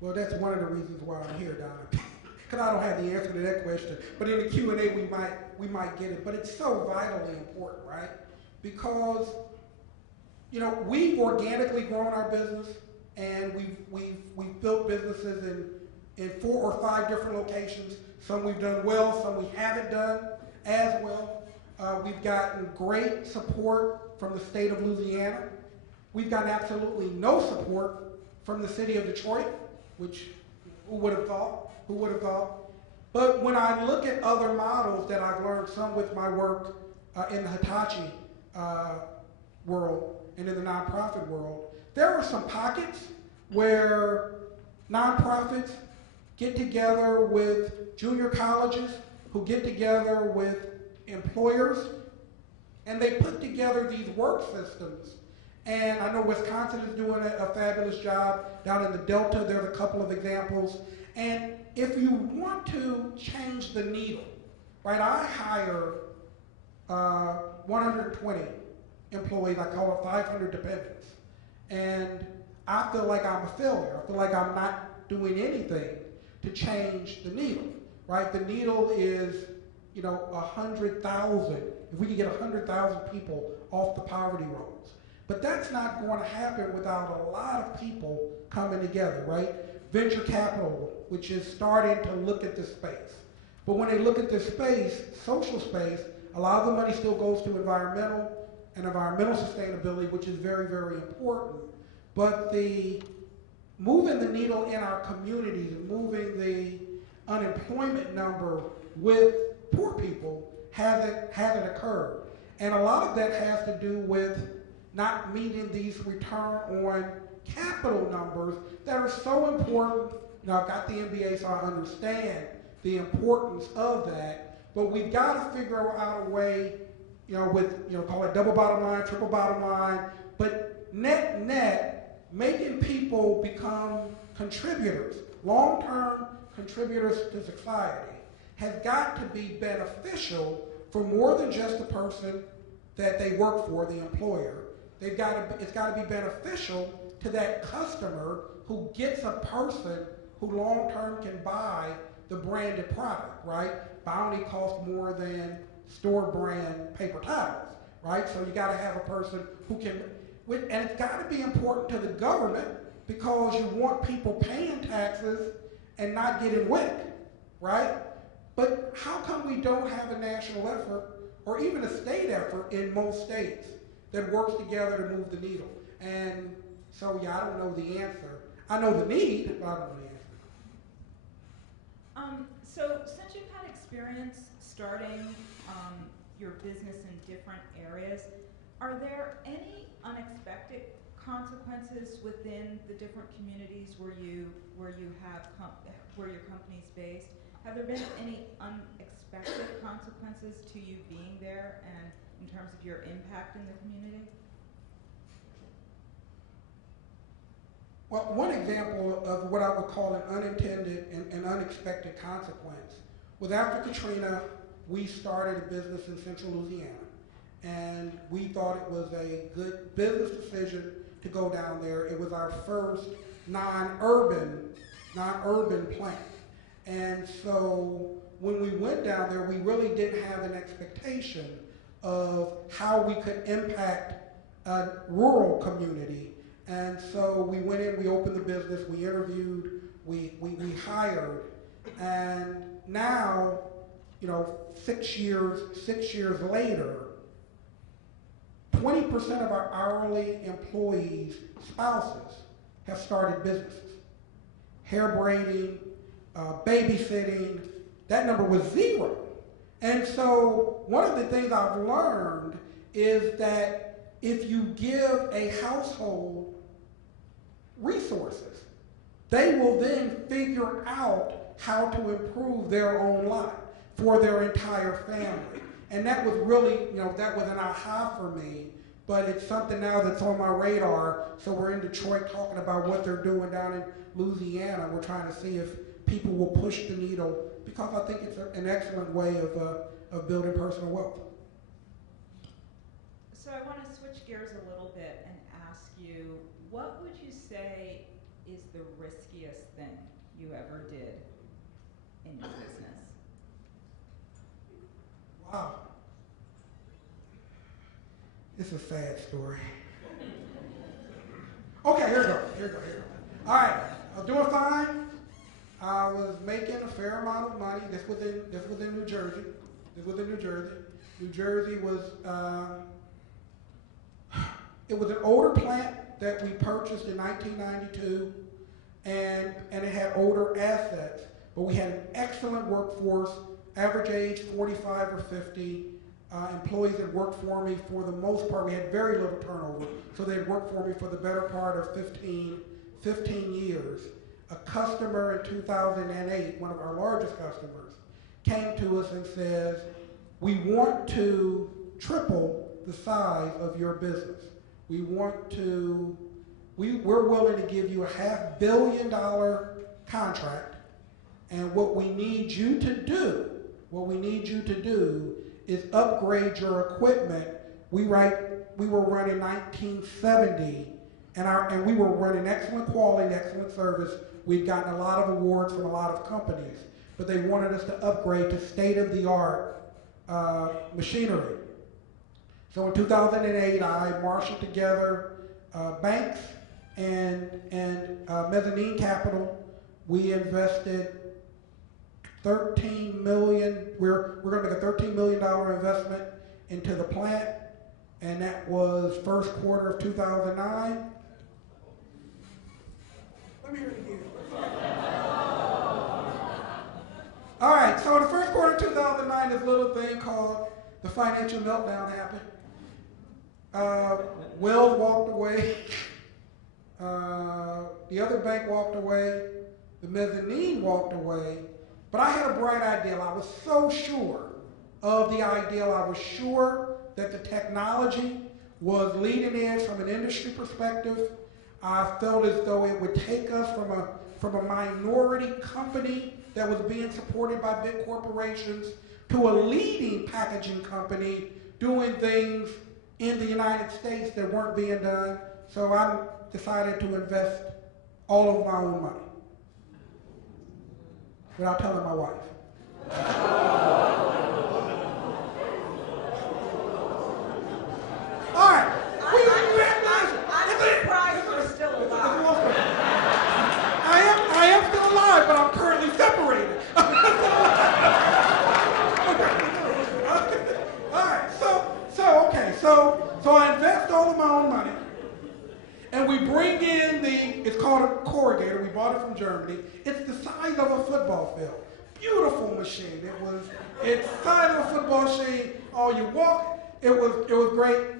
Well, that's one of the reasons why I'm here, Donna. Because I don't have the answer to that question. But in the Q&A, we might get it. But it's so vitally important, right? Because, you know, we've organically grown our business, and we've built businesses in 4 or 5 different locations. Some we've done well, some we haven't done as well. We've gotten great support from the state of Louisiana. We've gotten absolutely no support from the city of Detroit, which who would have thought? Who would have thought? But when I look at other models that I've learned, some with my work in the Hitachi world and in the nonprofit world, there are some pockets where nonprofits get together with junior colleges who get together with employers, and they put together these work systems. And I know Wisconsin is doing a fabulous job. Down in the Delta, there's a couple of examples. And if you want to change the needle, right, I hire 120 employees, I call it 500 dependents. And I feel like I'm a failure. I feel like I'm not doing anything to change the needle, right? The needle is, you know, 100,000. If we could get 100,000 people off the poverty rolls. But that's not going to happen without a lot of people coming together, right? Venture capital, which is starting to look at this space. But when they look at this space, social space, a lot of the money still goes to environmental sustainability, which is very, very important. But the moving the needle in our communities and moving the unemployment number with poor people hasn't occurred. And a lot of that has to do with not meeting these return on capital numbers that are so important. You know, I've got the MBA, so I understand the importance of that, but we've got to figure out a way, you know, with, you know, call it double bottom line, triple bottom line, but net, making people become contributors, long-term contributors to society, has got to be beneficial for more than just the person that they work for, the employer. It's got to be beneficial to that customer who gets a person who long-term can buy the branded product, right? Bounty costs more than store brand paper towels, right? So you got to have a person who can, and it's got to be important to the government because you want people paying taxes and not getting wet, right? But how come we don't have a national effort or even a state effort in most states that works together to move the needle? And so, yeah, I don't know the answer. I know the need, but I don't know the answer. So since you've had experience starting your business in different areas, are there any unexpected consequences within the different communities where your company's based? Have there been any unexpected consequences to you being there and in terms of your impact in the community? Well, one example of what I would call an unintended and unexpected consequence was after Katrina, we started a business in Central Louisiana. And we thought it was a good business decision to go down there. It was our first non-urban plant. And so when we went down there, we really didn't have an expectation of how we could impact a rural community. And so we went in, we opened the business, we interviewed, we hired, and now, you know, 6 years later, 20% of our hourly employees' spouses have started businesses. Hair braiding, babysitting, that number was 0. And so one of the things I've learned is that if you give a household resources, they will then figure out how to improve their own life for their entire family. And that was really, you know, that was an aha for me, but it's something now that's on my radar. So we're in Detroit talking about what they're doing down in Louisiana. We're trying to see if people will push the needle because I think it's an excellent way of building personal wealth. So I want to switch gears a little bit and ask you, what would you say is the riskiest thing you ever did in your business? Wow. It's a sad story. Okay, here we go. All right, I was doing fine. I was making a fair amount of money. This was in New Jersey. New Jersey was it was an older plant that we purchased in 1992, and it had older assets. But we had an excellent workforce. Average age 45 or 50. Employees that worked for me for the most part. We had very little turnover, so they worked for me for the better part of 15 years. A customer in 2008, one of our largest customers, came to us and says, we want to triple the size of your business. We're willing to give you a $500 million contract, and what we need you to do is upgrade your equipment. We were running 1970, and we were running excellent quality, excellent service. We'd gotten a lot of awards from a lot of companies, but they wanted us to upgrade to state-of-the-art machinery. So in 2008, I marshaled together banks and mezzanine capital. We invested $13 million. We're going to make a $13 million investment into the plant, and that was first quarter of 2009. Let me hear it again. All right, so in the first quarter of 2009, this little thing called the financial meltdown happened. Wells walked away. The other bank walked away. The mezzanine walked away. But I had a bright ideal. I was so sure of the ideal. I was sure that the technology was leading edge from an industry perspective. I felt as though it would take us from a minority company that was being supported by big corporations to a leading packaging company doing things in the United States that weren't being done. So I decided to invest all of my own money without telling my wife. All right. I'm surprised we're still alive. I am still alive, but I'm currently separated. All right. So I invest all of my own money, and we bring in it's called a corrugator. We bought it from Germany. It's the size of a football field. Beautiful machine. It's the size of a football machine. Oh, you walk. It was great.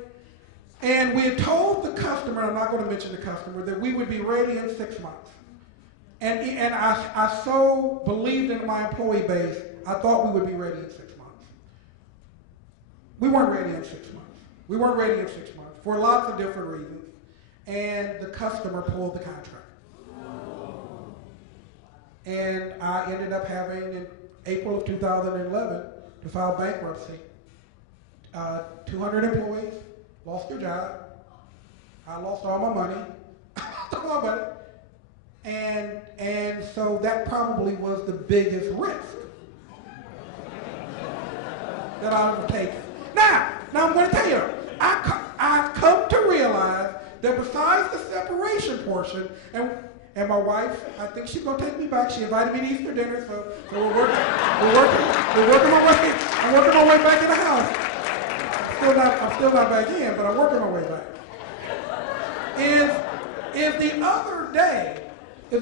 And we had told the customer, I'm not going to mention the customer, that we would be ready in 6 months. And I so believed in my employee base, I thought we would be ready in 6 months. We weren't ready in 6 months. We weren't ready in 6 months for lots of different reasons. And the customer pulled the contract. And I ended up having, in April of 2011, to file bankruptcy. 200 employees lost their job. I lost all my money. All my money. And so that probably was the biggest risk that I ever taken. Now I'm going to tell you, I've come to realize that besides the separation portion, and my wife, I think she's going to take me back. She invited me to Easter dinner, so we're working my way back in the house. I'm still not back in, but I'm working my way back. Is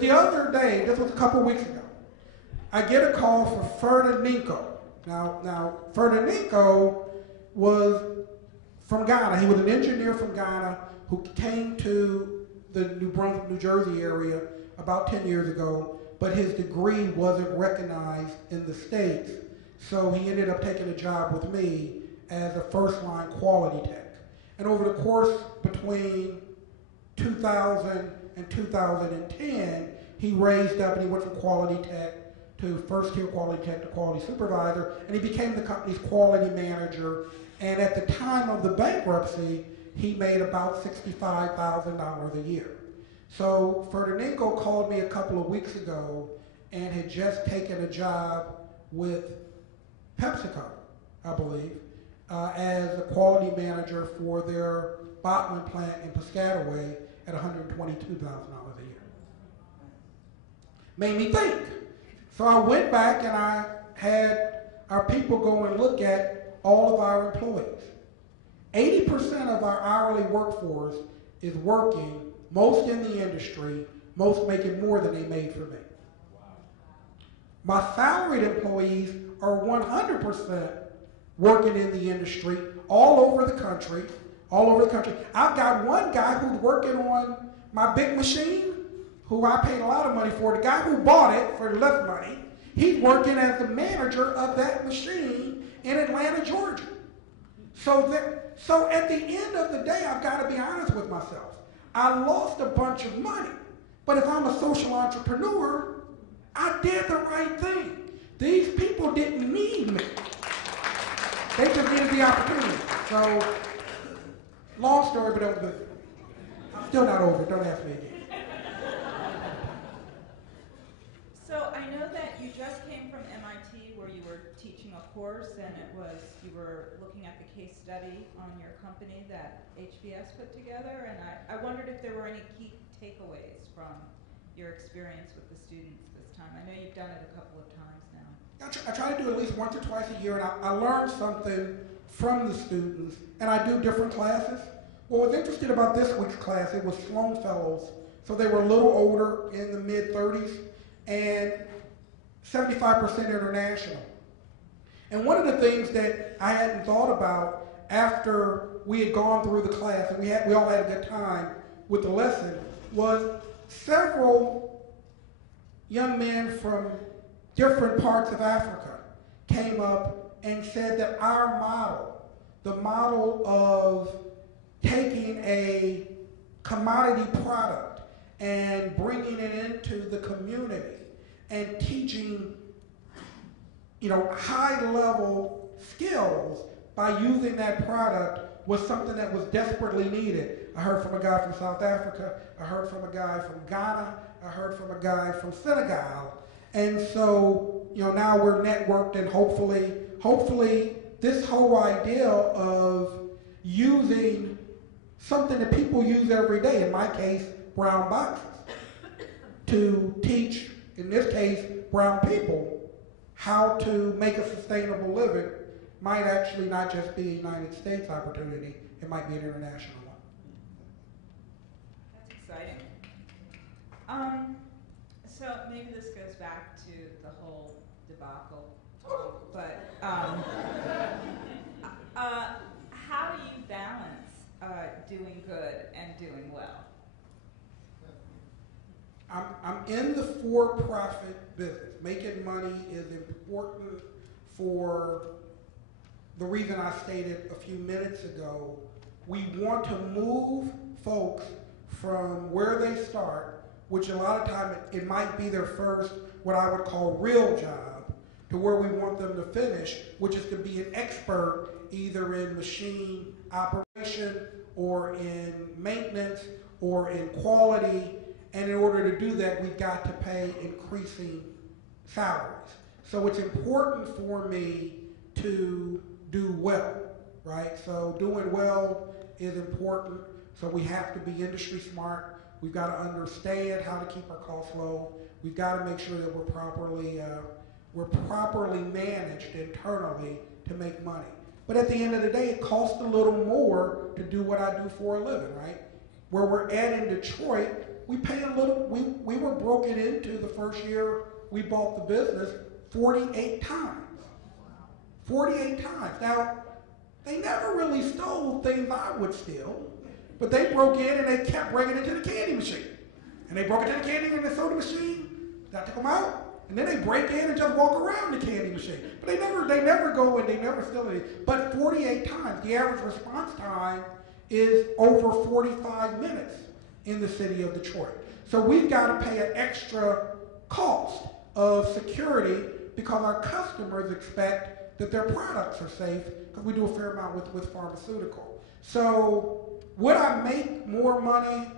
the other day, this was a couple weeks ago, I get a call from Ferdinand. Now Ferdinand was from Ghana. He was an engineer from Ghana who came to the New Brunswick, New Jersey area about 10 years ago, but his degree wasn't recognized in the States, so he ended up taking a job with me as a first-line quality tech. And over the course between 2000 and 2010, he raised up and he went from quality tech to first-tier quality tech to quality supervisor, and he became the company's quality manager. And at the time of the bankruptcy, he made about $65,000 a year. So Ferdinando called me a couple of weeks ago and had just taken a job with PepsiCo, I believe, as a quality manager for their bottling plant in Piscataway at $122,000 a year. Made me think. So I went back and I had our people go and look at all of our employees. 80% of our hourly workforce is working, most in the industry, most making more than they made for me. My salaried employees are 100% working in the industry all over the country, all over the country. I've got one guy who's working on my big machine, who I paid a lot of money for. The guy who bought it for less money, he's working as the manager of that machine in Atlanta, Georgia. So at the end of the day, I've got to be honest with myself. I lost a bunch of money, but if I'm a social entrepreneur, I did the right thing. These people didn't need me. They just needed the opportunity. So, long story, but that was good. I'm still not over it. Don't ask me again. So I know that you just came from MIT where you were teaching a course and you were looking at the case study on your company that HBS put together, and I wondered if there were any key takeaways from your experience with the students this time. I know you've done it a couple of times now. I try to do it at least once or twice a year, and I learned something from the students, and I do different classes. What was interesting about this week's class, it was Sloan Fellows, so they were a little older, in the mid-30s, and 75% international. And one of the things that I hadn't thought about after we had gone through the class, and we all had a good time with the lesson, was several young men from different parts of Africa came up and said that our model, the model of taking a commodity product and bringing it into the community and teaching, high-level skills by using that product was something that was desperately needed. I heard from a guy from South Africa, I heard from a guy from Ghana, I heard from a guy from Senegal. And so, now we're networked, and hopefully this whole idea of using something that people use every day, in my case, brown boxes, to teach, in this case, brown people how to make a sustainable living might actually not just be a United States opportunity, it might be an international one. That's exciting. So maybe this goes back to the whole debacle, but how do you balance doing good and doing well? I'm in the for-profit business. Making money is important for the reason I stated a few minutes ago. We want to move folks from where they start, which a lot of time it might be their first, what I would call real job, to where we want them to finish, which is to be an expert either in machine operation or in maintenance or in quality. And in order to do that, we've got to pay increasing salaries. So it's important for me to do well, right? So doing well is important. So we have to be industry smart. We've got to understand how to keep our costs low. We've got to make sure that we're properly managed internally to make money. But at the end of the day, it costs a little more to do what I do for a living, right? Where we're at in Detroit, we pay a little, we were broken into the first year we bought the business 48 times. 48 times. Now, they never really stole things I would steal, but they broke in and they kept breaking into the candy machine. And they broke into the candy and the soda machine, I took them out, and then they break in and just walk around the candy machine. But they never go in, they never steal anything. But 48 times, the average response time is over 45 minutes in the city of Detroit. So we've got to pay an extra cost of security because our customers expect that their products are safe, because we do a fair amount with pharmaceutical. So would I make more money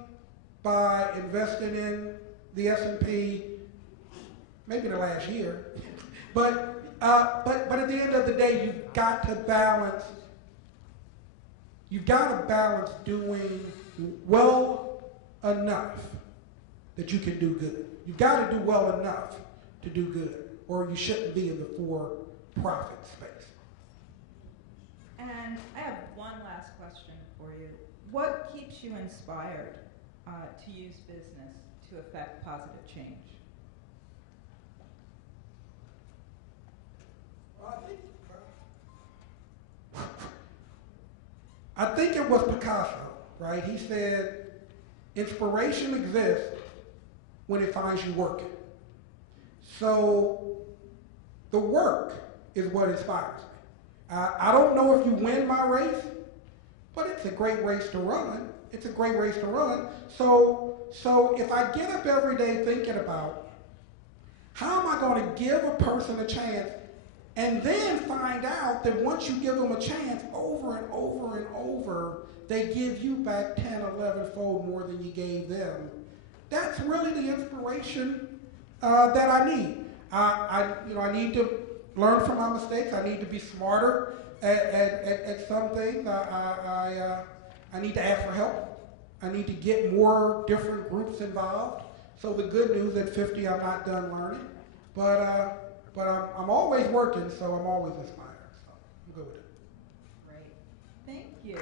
by investing in the S&P, maybe in the last year. But at the end of the day, you've got to balance doing well enough that you can do good. You've got to do well enough to do good, or you shouldn't be in the for-profit space. And I have one last question for you. What keeps you inspired to use business to affect positive change? I think it was Picasso, right? He said, inspiration exists when it finds you working. So the work is what inspires me. I don't know if you win my race, but it's a great race to run. It's a great race to run. So if I get up every day thinking about how am I going to give a person a chance, and then find out that once you give them a chance over and over and over, they give you back 10, 11-fold more than you gave them. That's really the inspiration that I need. I need to learn from my mistakes. I need to be smarter at some things. I need to ask for help. I need to get more different groups involved. So the good news, at 50, I'm not done learning. But I'm always working, so I'm always inspired. So I'm good with it. Great. Thank you.